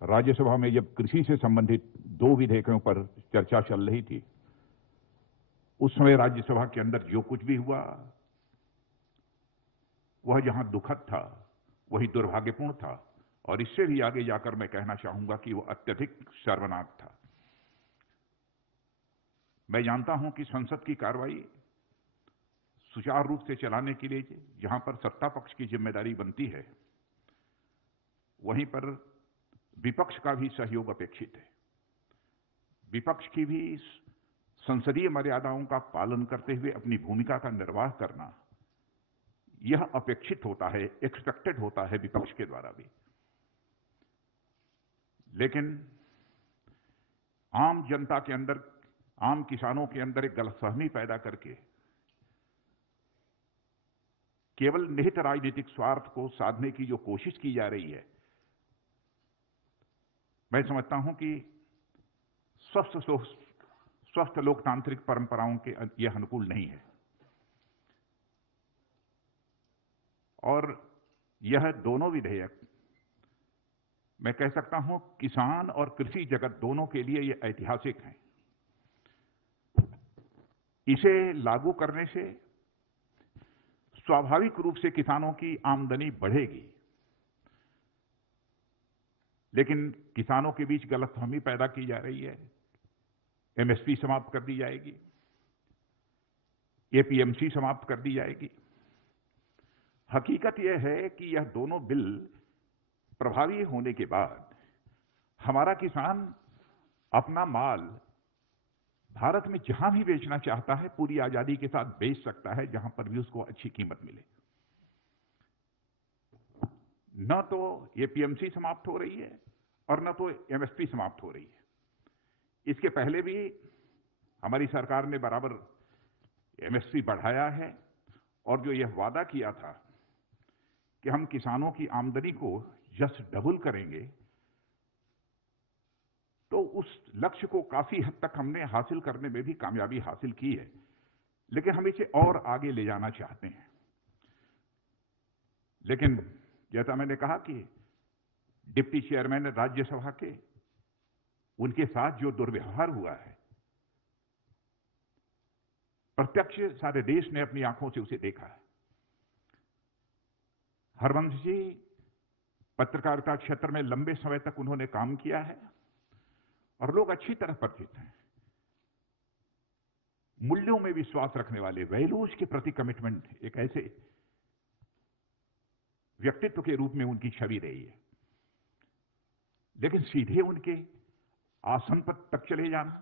राज्यसभा में जब कृषि से संबंधित 2 विधेयकों पर चर्चा चल रही थी, उस समय राज्यसभा के अंदर जो कुछ भी हुआ वह जहां दुखद था वही दुर्भाग्यपूर्ण था, और इससे भी आगे जाकर मैं कहना चाहूंगा कि वह अत्यधिक शर्मनाक था। मैं जानता हूं कि संसद की कार्रवाई सुचारू रूप से चलाने के लिए जहां पर सत्ता पक्ष की जिम्मेदारी बनती है, वहीं पर विपक्ष का भी सहयोग अपेक्षित है। विपक्ष की भी संसदीय मर्यादाओं का पालन करते हुए अपनी भूमिका का निर्वाह करना यह अपेक्षित होता है, एक्सपेक्टेड होता है विपक्ष के द्वारा भी। लेकिन आम जनता के अंदर, आम किसानों के अंदर एक गलतफहमी पैदा करके केवल निहित राजनीतिक स्वार्थ को साधने की जो कोशिश की जा रही है, मैं समझता हूं कि स्वस्थ लोकतांत्रिक परंपराओं के यह अनुकूल नहीं है। और यह दोनों विधेयक, मैं कह सकता हूं, किसान और कृषि जगत दोनों के लिए यह ऐतिहासिक हैं। इसे लागू करने से स्वाभाविक रूप से किसानों की आमदनी बढ़ेगी, लेकिन किसानों के बीच गलतफहमी पैदा की जा रही है। एमएसपी समाप्त कर दी जाएगी, एपीएमसी समाप्त कर दी जाएगी। हकीकत यह है कि यह दोनों बिल प्रभावी होने के बाद हमारा किसान अपना माल भारत में जहां भी बेचना चाहता है पूरी आजादी के साथ बेच सकता है, जहां पर भी उसको अच्छी कीमत मिले। न तो एपीएमसी समाप्त हो रही है और न तो एमएसपी समाप्त हो रही है। इसके पहले भी हमारी सरकार ने बराबर एमएसपी बढ़ाया है, और जो यह वादा किया था कि हम किसानों की आमदनी को जस्ट डबल करेंगे, तो उस लक्ष्य को काफी हद तक हमने हासिल करने में भी कामयाबी हासिल की है। लेकिन हम इसे और आगे ले जाना चाहते हैं। लेकिन जैसा मैंने कहा कि डिप्टी चेयरमैन राज्यसभा के, उनके साथ जो दुर्व्यवहार हुआ है, प्रत्यक्ष सारे देश ने अपनी आंखों से उसे देखा है। हरवंश जी पत्रकारिता क्षेत्र में लंबे समय तक उन्होंने काम किया है और लोग अच्छी तरह परिचित हैं। मूल्यों में विश्वास रखने वाले, वैल्यूज के प्रति कमिटमेंट, एक ऐसे व्यक्तित्व के रूप में उनकी छवि रही है। लेकिन सीधे उनके आसन पर तक चले जाना,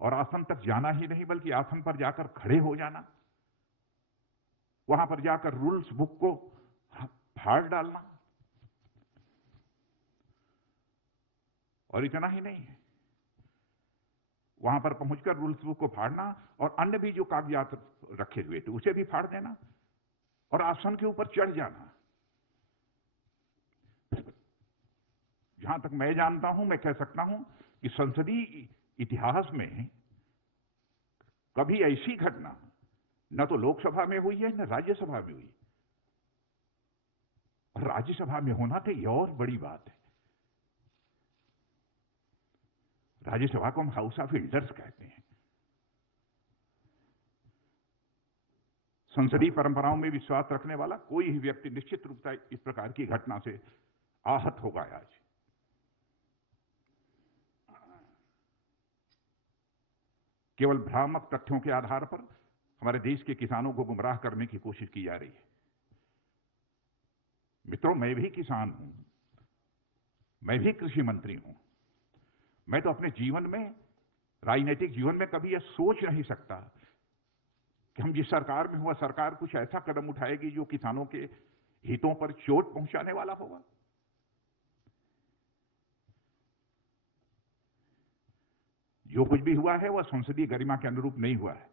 और आसन तक जाना ही नहीं बल्कि आसन पर जाकर खड़े हो जाना, वहां पर जाकर रूल्स बुक को फाड़ डालना, और इतना ही नहीं है, वहां पर पहुंचकर रूल्स बुक को फाड़ना और अन्य भी जो कागजात रखे हुए थे उसे भी फाड़ देना और आसन के ऊपर चढ़ जाना। जहां तक मैं जानता हूं, मैं कह सकता हूं कि संसदीय इतिहास में कभी ऐसी घटना न तो लोकसभा में हुई है न राज्यसभा में हुई। और राज्यसभा में होना तो यह और बड़ी बात है। राज्यसभा को हम हाउस ऑफ एल्डर्स कहते हैं। संसदीय परंपराओं में विश्वास रखने वाला कोई भी व्यक्ति निश्चित रूप से इस प्रकार की घटना से आहत होगा। आज केवल भ्रामक तथ्यों के आधार पर हमारे देश के किसानों को गुमराह करने की कोशिश की जा रही है। मित्रों, मैं भी किसान हूं, मैं भी कृषि मंत्री हूं। मैं तो अपने जीवन में, राजनीतिक जीवन में कभी यह सोच नहीं सकता कि हम जिस सरकार में हुआ सरकार कुछ ऐसा कदम उठाएगी जो किसानों के हितों पर चोट पहुंचाने वाला होगा। जो कुछ भी हुआ है वह संसदीय गरिमा के अनुरूप नहीं हुआ है।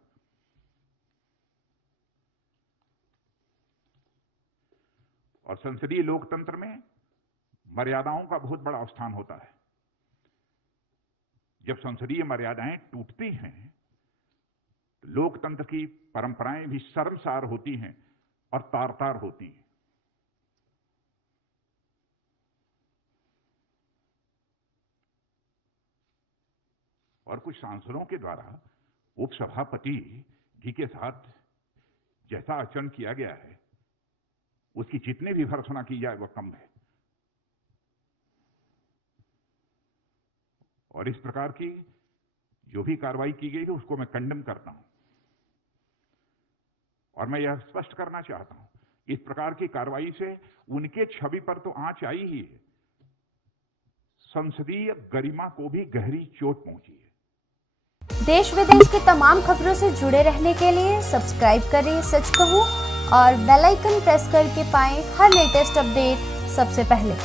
और संसदीय लोकतंत्र में मर्यादाओं का बहुत बड़ा स्थान होता है। जब संसदीय मर्यादाएं टूटती हैं, लोकतंत्र की परंपराएं भी शर्मसार होती हैं और तार-तार होती हैं। और कुछ सांसदों के द्वारा उपसभापति जी के साथ जैसा आचरण किया गया है, उसकी जितनी भी भर्त्सना की जाए वह कम है। और इस प्रकार की जो भी कार्रवाई की गई है उसको मैं कंडेम करता हूं। और मैं यह स्पष्ट करना चाहता हूं, इस प्रकार की कार्रवाई से उनके छवि पर तो आंच आई ही है, संसदीय गरिमा को भी गहरी चोट पहुंची है। देश विदेश की तमाम खबरों से जुड़े रहने के लिए सब्सक्राइब करें सच कहूं और बेल आइकन प्रेस करके पाएं हर लेटेस्ट अपडेट सबसे पहले।